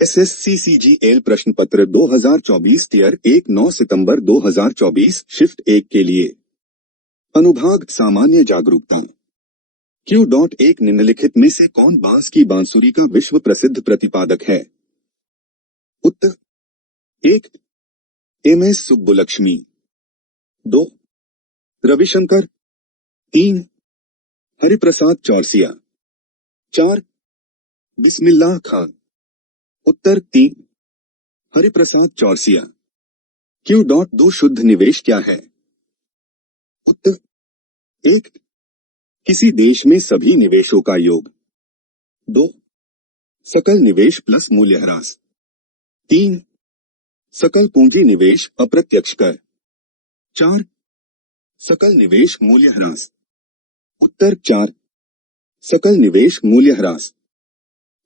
SSC CGL प्रश्न पत्र 2024 tier 1 9 सितंबर 2024 shift 1 के लिए अनुभाग सामान्य जागरूकता Q.1 निम्नलिखित में से कौन बांस की बांसुरी का विश्व प्रसिद्ध प्रतिपादक है? उत्तर 1. MS सुब्बुलक्ष्मी 2. रविशंकर 3. हरिप्रसाद चौरसिया 4. बिस्मिल्लाह खान उत्तर 3. हरिप्रसाद चौरसिया Q.2 शुद्ध निवेश क्या है? उत्तर 1. किसी देश में सभी निवेशों का योग 2. सकल निवेश प्लस मूल्यह्रास 3. सकल पूंजी निवेश अप्रत्यक्ष कर 4. सकल निवेश मूल्यह्रास उत्तर 4. सकल निवेश मूल्यह्रास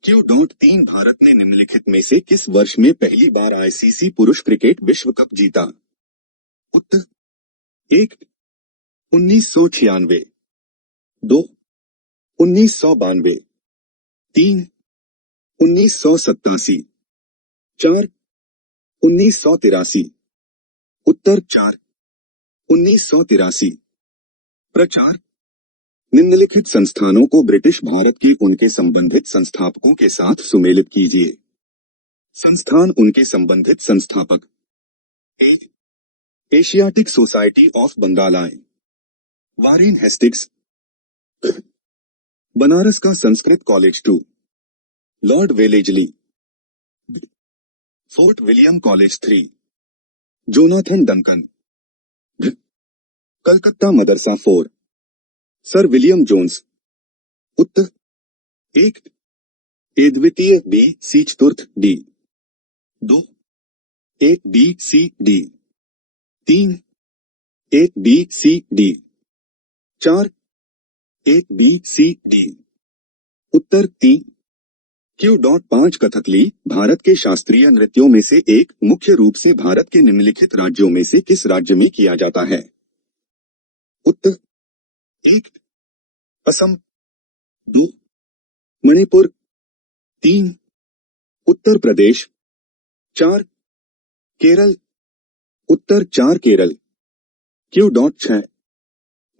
Q.3 भारत ने निम्नलिखित में से किस वर्ष में पहली बार आईसीसी पुरुष क्रिकेट विश्व कप जीता? उत्तर 1. 1996 2. 1992 3. 1987 4. 1983 उत्तर 4. 1983 प्रचार निम्नलिखित संस्थानों को ब्रिटिश भारत के उनके संबंधित संस्थापकों के साथ सुमेलित कीजिए। संस्थान उनके संबंधित संस्थापक 1. एशियाटिक सोसाइटी ऑफ बंगालाई वारेन हेस्टिंग्स बनारस का Sanskrit College 2 Lord Wellesley Fort William College 3 Jonathan Duncan Calcutta Madrasa 4 sir William Jones उत्तर 1. ए द्वितीय बी सी चतुर्थ D 2. 1 B C D 3. 1 B C D 4. 1 B C D उत्तर 3. Q.5 कथकली भारत के शास्त्रीय नृत्यों में से एक मुख्य रूप से भारत के निम्नलिखित राज्यों में से किस राज्य में किया जाता है? उत्तर 1. असम 2. मणिपुर 3. उत्तर प्रदेश 4. केरल उत्तर 4 केरल Q.6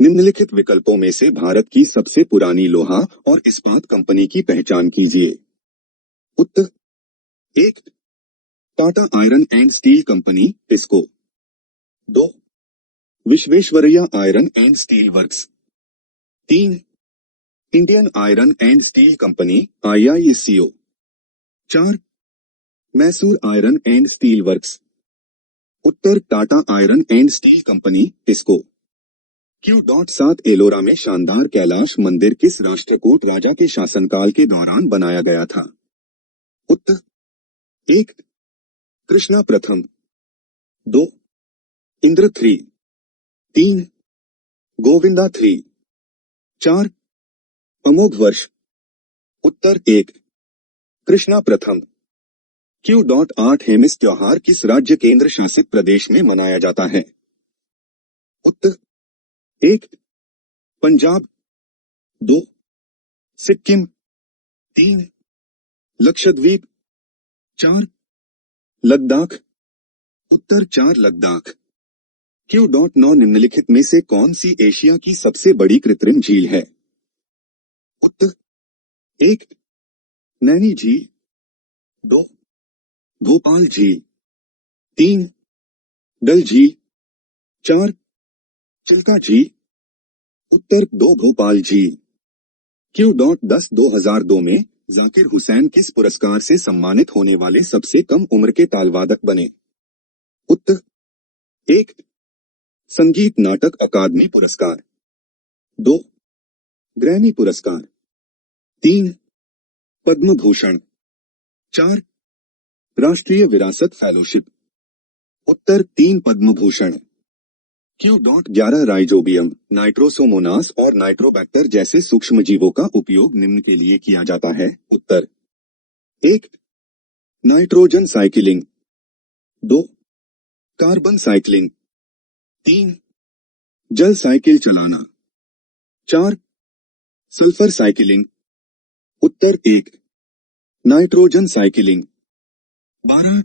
निम्नलिखित विकल्पों में से भारत की सबसे पुरानी लोहा और इस्पात कंपनी की पहचान कीजिए। उत्तर 1. Tata iron and steel company TISCO 2. Visvesvaraya iron and steel works 3. Indian iron and steel company IISCO 4. Mysore iron and steel works Uttar Tata iron and steel company TISCO Q.7 Ellora में शानदार कैलाश मंदिर किस राष्ट्रकूट राजा के शासनकाल के दौरान बनाया गया था? उत्तर 1. कृष्णा प्रथम 2. इंद्र 3 3. गोविंदा 3 4. अमोघ वर्ष उत्तर 1. कृष्णा प्रथम Q.8 हेमिस त्योहार किस राज्य केंद्र शासित प्रदेश में मनाया जाता है? उत्तर 1. पंजाब 2. सिक्किम 3. लक्षद्वीप 4. लद्दाख उत्तर 4 लद्दाख Q.9 निम्नलिखित में से कौन सी एशिया की सबसे बड़ी कृत्रिम झील है? उत्तर 1. नैनी झील 2. भोपाल झील 3. डल झील 4. चिल्का झील उत्तर 2 भोपाल झील Q.10 2002 में जाकिर हुसैन किस पुरस्कार से सम्मानित होने वाले सबसे कम उम्र के तालवादक बने? उत्तर 1. संगीत नाटक अकादमी पुरस्कार 2. ग्रैमी पुरस्कार 3. पद्म भूषण 4. राष्ट्रीय विरासत फेलोशिप उत्तर 3 Padma Bhushan Q.11 rhizobium Nitrosomonas और नाइट्रोबैक्टर जैसे सूक्ष्मजीवों का उपयोग निम्न के लिए किया जाता है? उत्तर 1. Nitrogen cycling 2. Carbon cycling 3. जल साइकिल चलाना 4. सल्फर साइकिलिंग उत्तर 1. नाइट्रोजन साइकिलिंग 12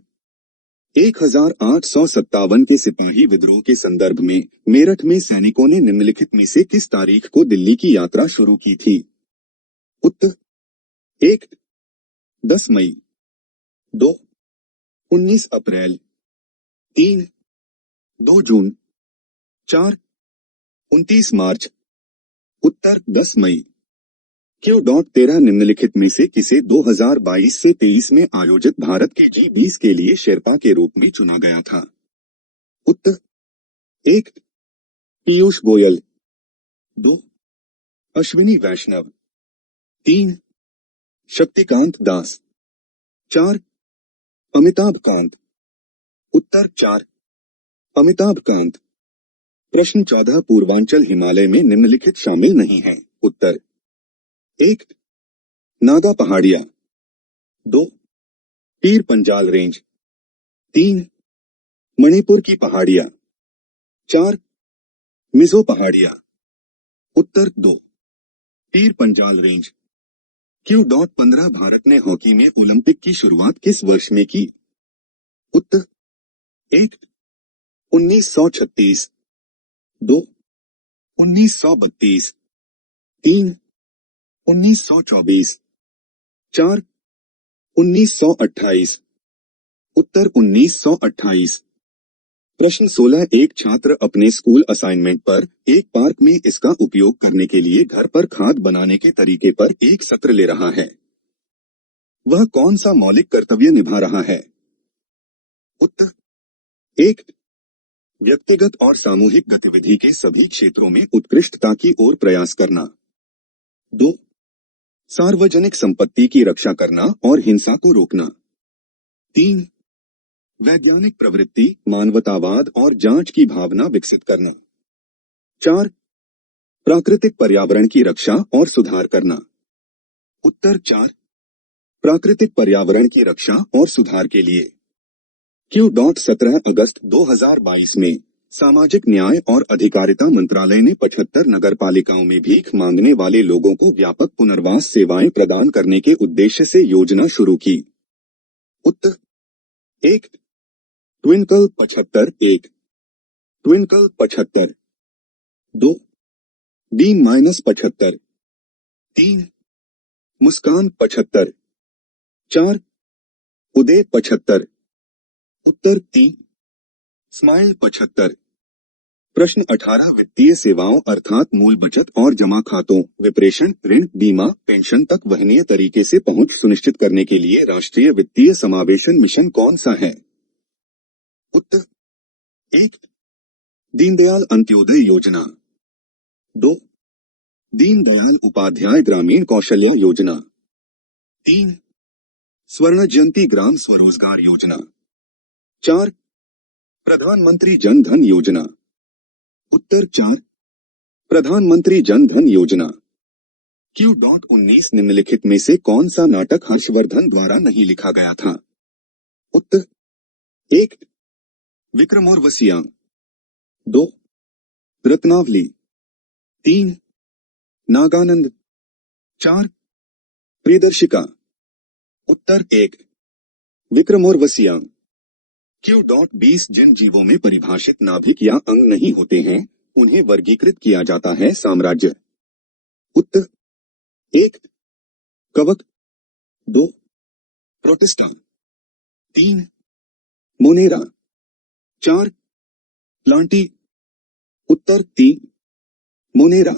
1857 के सिपाही विद्रोह के संदर्भ में मेरठ में सैनिकों ने निम्नलिखित में से किस तारीख को दिल्ली की यात्रा शुरू की थी? उत्तर 1 10 मई, 2 19 अप्रैल, 3 2 जून, 4 29 मार्च। उत्तर 10 मई। Q.13 निम्नलिखित में से किसे 2022 से 23 में आयोजित भारत के G20 के लिए शेरपा के रूप में चुना गया था? उत्तर 1 पीयूष गोयल, 2 अश्विनी वैष्णव, 3 शक्तिकांत दास, 4 अमिताभ कांत। उत्तर 4 अमिताभ कांत। प्रश्न 14 पूर्वांचल हिमालय में निम्नलिखित शामिल नहीं है। उत्तर 1 नागा पहाड़िया, 2 पीर पंजाल रेंज, 3 मणिपुर की पहाड़िया, 4 मिजो पहाड़िया। उत्तर 2 पीर पंजाल रेंज। Q.15 भारत ने हॉकी में ओलंपिक की शुरुआत किस वर्ष में की? उत्तर 1 1936, 2 1932, 3 1924, 4 1928। उत्तर 1928। प्रश्न 16 एक छात्र अपने स्कूल असाइनमेंट पर एक पार्क में इसका उपयोग करने के लिए घर पर खाद बनाने के तरीके पर एक सत्र ले रहा है। वह कौन सा मौलिक कर्तव्य निभा रहा है? उत्तर 1 व्यक्तिगत और सामूहिक गतिविधि के सभी क्षेत्रों में उत्कृष्टता की ओर प्रयास करना, 2 सार्वजनिक संपत्ति की रक्षा करना और हिंसा को रोकना, 3 वैज्ञानिक प्रवृत्ति, मानवतावाद और जांच की भावना विकसित करना, 4 प्राकृतिक पर्यावरण की रक्षा और सुधार करना। उत्तर 4 प्राकृतिक पर्यावरण की रक्षा और सुधार के लिए। Q.17 अगस्त 2022 में सामाजिक न्याय और अधिकारिता मंत्रालय ने 75 नगरपालिकाओं में भीख मांगने वाले लोगों को व्यापक पुनर्वास सेवाएं प्रदान करने के उद्देश्य से योजना शुरू की। उत्तर 1 ट्विंकल 75, 1 ट्विंकल 75, 2 D-75, 3 मुस्कान 75, 4 उदय 75। उत्तर 3 स्माइल 75। प्रश्न 18 वित्तीय सेवाओं अर्थात मूल बचत और जमा खातों, विप्रेषण, ऋण, बीमा, पेंशन तक वहनीय तरीके से पहुंच सुनिश्चित करने के लिए राष्ट्रीय वित्तीय समावेशन मिशन कौन सा है? उत्तर 1 दीनदयाल अंत्योदय योजना, 2 दीनदयाल उपाध्याय ग्रामीण कौशल्या योजना, 3 स्वर्ण जयंती ग्राम स्वरोजगार योजना, 4 प्रधानमंत्री जन धन योजना। उत्तर 4 प्रधानमंत्री जन धन योजना। Q.19 निम्नलिखित में से कौन सा नाटक हर्षवर्धन द्वारा नहीं लिखा गया था? उत्तर 1 विक्रमोर्वशिया, 2 रत्नावली, 3 नागानंद, 4 प्रियदर्शिका। उत्तर 1 विक्रमोर्वशिया। Q.20 जिन जीवों में परिभाषित नाभिक या अंग नहीं होते हैं उन्हें वर्गीकृत किया जाता है साम्राज्य। उत्तर 1 कवक, 2 प्रोटिस्टा, 3 मोनेरा, 4 प्लांटी। उत्तर 3 मोनेरा।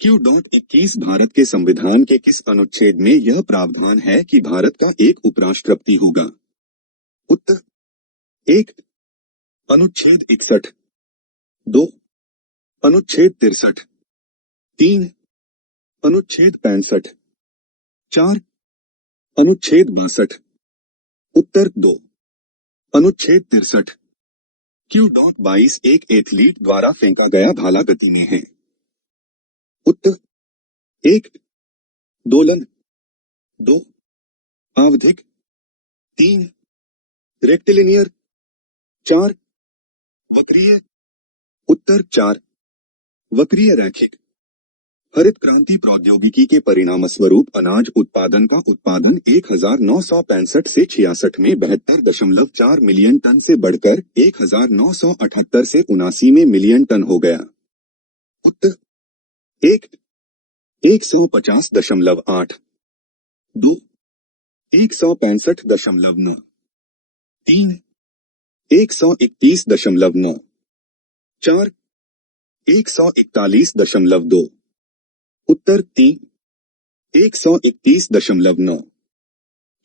Q.21 भारत के संविधान के किस अनुच्छेद में यह प्रावधान है कि भारत का एक उपराष्ट्रपति होगा? उत्तर 1 अनुच्छेद 61, 2 अनुच्छेद 63, 3 अनुच्छेद 65, 4 अनुच्छेद 62। उत्तर 2 अनुच्छेद 63। Q.22 एक एथलीट द्वारा फेंका गया भाला गति में है। उत्तर 1 दोलन, 2 आवधिक, 3 रेक्टिलिनियर, 4 वक्रीय। उत्तर 4 वक्रीय रैखिक। हरित क्रांति प्रौद्योगिकी के परिणामस्वरूप अनाज उत्पादन का उत्पादन 1965 से 66 में 72.4 मिलियन टन से बढ़कर 1978 से 79 में मिलियन टन हो गया। उत्तर 150.8, 2 165.9, 3 131.9, 4 141.2। उत्तर 3 131.9।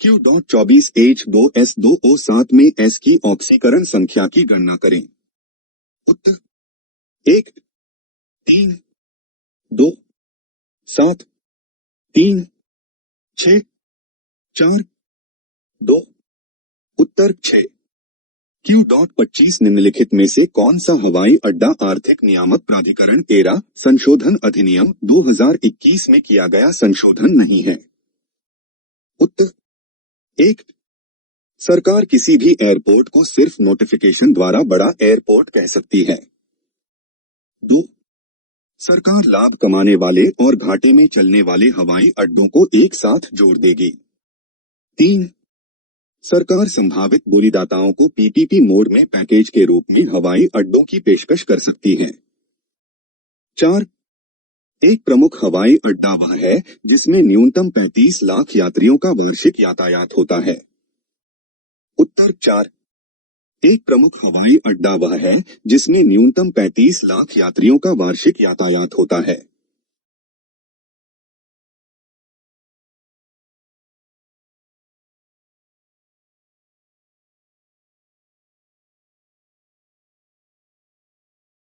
Q.24H2S2O7 में S की ऑक्सीकरण संख्या की गणना करें। उत्तर 1 3 2 7 3 6 4 2। उत्तर 6 Q.25 निम्नलिखित में से कौन सा हवाई अड्डा आर्थिक नियामक प्राधिकरण एरा संशोधन अधिनियम 2021 में किया गया संशोधन नहीं है? उत्तर 1 सरकार किसी भी एयरपोर्ट को सिर्फ नोटिफिकेशन द्वारा बड़ा एयरपोर्ट कह सकती है। 2 सरकार लाभ कमाने वाले और घाटे में चलने वाले हवाई अड्डों को एक साथ जोड़ देगी। 3 सरकार संभावित बोलीदाताओं को पीपीपी मोड में पैकेज के रूप में हवाई अड्डों की पेशकश कर सकती है। 4 एक प्रमुख हवाई अड्डा वह है जिसमें न्यूनतम 35 लाख यात्रियों का वार्षिक यातायात होता है। उत्तर 4 एक प्रमुख हवाई अड्डा वह है जिसमें न्यूनतम 35 लाख यात्रियों का वार्षिक यातायात होता है।